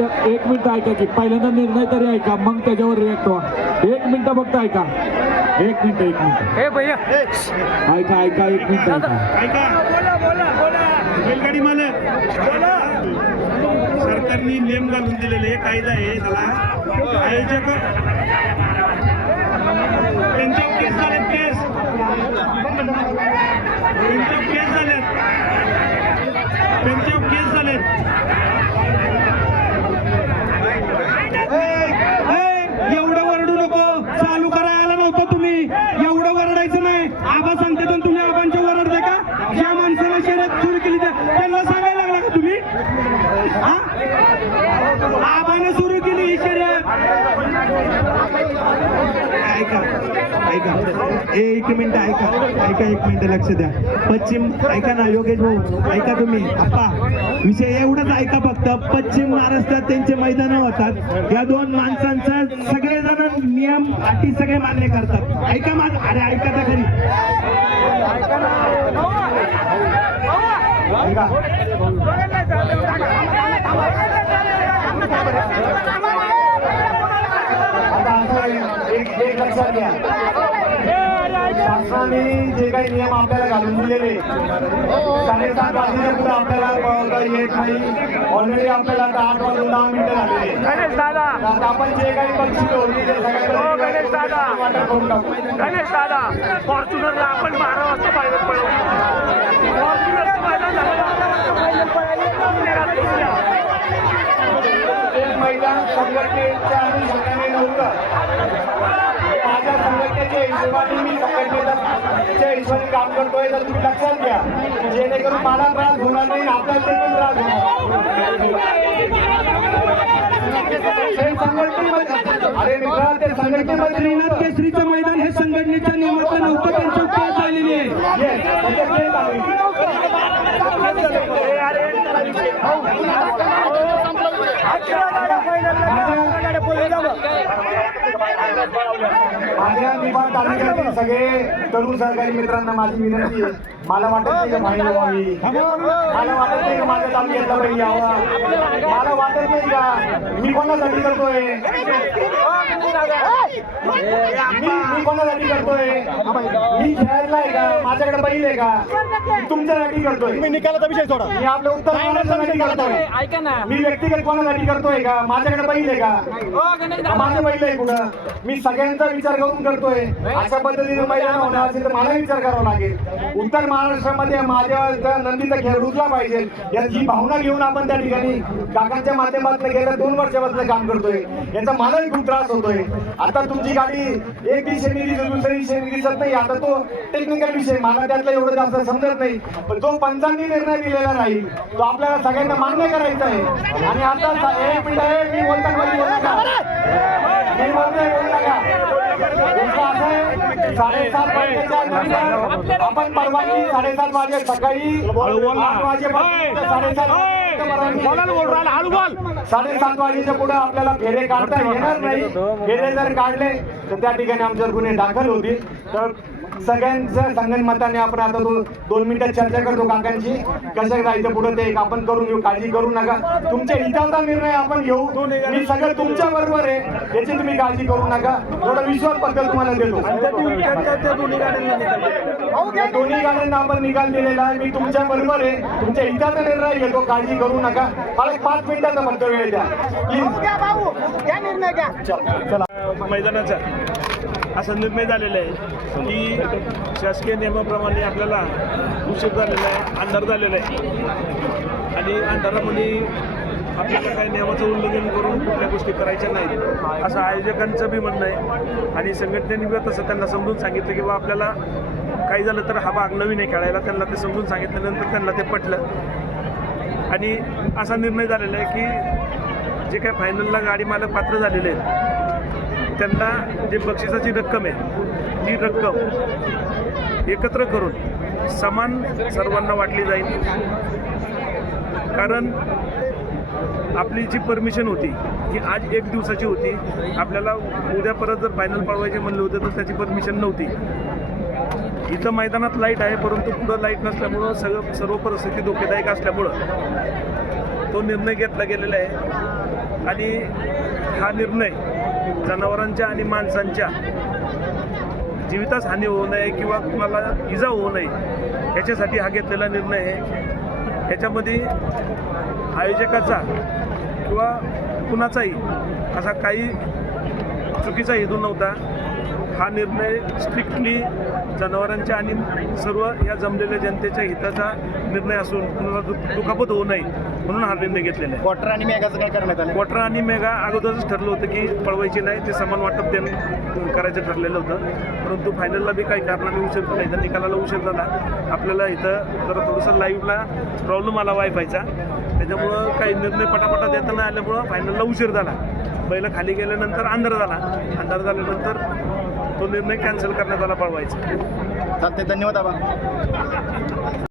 Minute ऐका की पहिल्यांदा निर्णय तरी ऐका मग त्याच्यावर रिॲक्ट व्हा. 1 मिनिट फक्त ऐका. 1 मिनिट ऐका 1 मिनिट ऐका. बैलगाडी मालक सरकारने नेम घालून दिलेले कायदा आहे त्याला आयोजक त्यांच्यावर केस झालेत. एवढं वरडू नको. चालू करायला नव्हतं तुम्ही. एवढं वरडायचं नाही. आबा सांगते तर तुम्ही आबांच्या वरडते का? ज्या माणसाला शर्यत सुरू केली त्यांना सांगायला लागला का तुम्ही? आबाने सुरू केली ही शर्यत. ऐका 1 मिनिट ऐका 1 मिनिट लक्ष द्या. पश्चिम ऐका ना योगेश भाऊ ऐका तुम्ही आप्पा विषय एवढंच ऐका फक्त. पश्चिम महाराष्ट्रात त्यांचे मैदान होतात. या 2 माणसांचा सगळेजण नियम अटी सगळे मान्य करतात. ऐका माझं. अरे ऐका तर खरी. एक लक्षात घ्या. शासनाने जे काही नियम आपल्याला घालून दिलेले 7:30 वाजेच्या पुढे आपल्याला पळवता येत नाही. ऑलरेडी आपल्याला आता 8 वाजून 10 मिनिटं झालेली. आता आपण जे काही बक्षीस होती ते सगळ्यांना वाटप करून टाकू. गणेश दादा फॉर्च्युनरला आपण 12 वाजता पाहिजे मैदान संघटनेच्या अनुषंगाने नव्हतं. माझ्या संघटनेच्या हिशोबाने मी संघटनेच्या हिशोबाने काम करतोय. तर तुम्ही लक्षात घ्या जेणेकरून मला त्रास होणार नाही आपल्याला ते पण त्रास होणार. अरे मित्रा ते संघटनेमध्ये श्रीनाथ केसरीचं मैदान हे संघटनेच्या नियमाचं नव्हतं. त्यांची केस झालेली आहे. माझ्या निवाड तालुक्यातील सगळे तरुण सहकारी मित्रांना माझी विनंती आहे. मला वाटत नाही का फायनल व्हावी. मला वाटत नाही का माझ्या तालुक्यातला बैल यावा. मला वाटत नाही का मी कोणासाठी करतोय. मी कोणासाठी करतोय. मी खेळायला आहे का. माझ्याकडे बैल आहे का. तुमच्यासाठी करतोय. मी निकालाचा विषय सोडा. मी आपल्या उत्तर मानण्यासाठी करतोय. ऐका ना मी व्यक्तिगत कोणासाठी करतोय का. माझ्याकडे बैल आहे का. माझं बैल आहे कुठं. मी सगळ्यांचा विचार करून करतोय. अशा पद्धतीने मैदान होणार असेल तर मला विचार करावा लागेल. उत्तर महाराष्ट्रामध्ये माझ्या नंदीचा खेळ रुजला पाहिजे ही भावना घेऊन आपण त्या ठिकाणी काकांच्या माध्यमातून गेल्या 2 वर्षापासून काम करतोय. याचा मलाही खूप त्रास होतोय. आता तुमची गाडी एक दिशेने दुसऱ्या दिशेने दिसत नाही. आता तो टेक्निकल विषय मला त्यातलं एवढं जास्त समजत नाही. पण जो पंचांनी निर्णय दिलेला राहील तो आपल्याला सगळ्यांना मान्य करायचा आहे. आणि आता 1 मिनिट आहे. मी बोलतो आपण परवानगी 7:30 वाजे सकाळी 8 वाजेपर्यंत 7:30 वाजेच्या पुढे आपल्याला फेरे काढता येणार नाही. फेरे जर काढले तर त्या ठिकाणी आमच्यावर गुन्हे दाखल होतील. तर सगळ्यांच्या संगनमताने आपण आता 2 मिनिटात चर्चा करतो काकांची कसं जायचं पुढे ते आपण करून घेऊ. काळजी करू नका. तुमच्या हिताचा निर्णय आपण घेऊ. मी सगळं तुमच्या बरोबर आहे याची तुम्ही काळजी करू नका. थोडा विश्वास पद्धत तुम्हाला देतो. दोन्ही गाड्यांना आपण निकाल दिलेला आहे. मी तुमच्या बरोबर आहे. तुमच्या हिताचा निर्णय घेतो. काळजी करू नका. मला 5 मिनिटाचा फक्त वेळ द्या. चला मैदानाचा असा निर्णय झालेला आहे की शासकीय नियमाप्रमाणे आपल्याला उशीर झालेला आहे. अंधार झालेला आहे आणि अंधारामध्ये आपल्याला काही नियमाचं उल्लंघन करून कुठल्या गोष्टी करायच्या नाहीत असं आयोजकांचं बी म्हणणं आहे. आणि संघटनेने बी तसं त्यांना समजून सांगितलं की बा आपल्याला काही झालं तर हा भाग नवीन आहे खेळायला. त्यांना ते समजून सांगितल्यानंतर त्यांना ते पटलं आणि असा निर्णय झालेला आहे की जे काही फायनलला गाडी मालक पात्र झालेले आहेत त्यांना जे बक्षिसाची रक्कम आहे ती रक्कम एकत्र करून समान सर्वांना वाटली जाईल. कारण आपली जी परमिशन होती की आज 1 दिवसाची होती. आपल्याला उद्या परत जर फायनल पळवायचे म्हणलं होतं तर त्याची परमिशन नव्हती. इथं मैदानात लाईट आहे परंतु पुढं लाईट नसल्यामुळं सर्व परिस्थिती धोकेदायक असल्यामुळं तो निर्णय घेतला गेलेला आहे. आणि हा निर्णय जनावरांच्या आणि माणसांच्या जीवितास हानी होऊ नये किंवा कुणाला इजा होऊ नये याच्यासाठी हा घेतलेला निर्णय आहे. याच्यामध्ये आयोजकाचा किंवा कुणाचाही असा काही चुकीचा हेतू नव्हता. हा निर्णय स्ट्रिक्टली जनावरांच्या आणि सर्व या जमलेल्या जनतेच्या हिताचा निर्णय असून कुणाला दुखापत होऊ नये म्हणून हा निर्णय घेतलेला आहे. क्वार्टर आणि मेगाचं काय करण्यात आलं? क्वार्टर आणि मेगा अगोदरच ठरलं होतं की पळवायची नाही, ते समान वाटप करायचं ठरलेलं होतं. परंतु फायनलला बी काही कारणाने उशीर झाला, इथं निकालाला उशीर झाला. आपल्याला इथं जरा थोडंसं लाईव्हला प्रॉब्लेम आला वायफायचा, त्याच्यामुळं काही निर्णय पटापटा देता नाही आल्यामुळं फायनलला उशीर झाला. बैल खाली गेल्यानंतर अंधार झाल्यानंतर तो निर्णय कॅन्सल करण्यात आला पळवायचा. चालते, धन्यवाद आबा.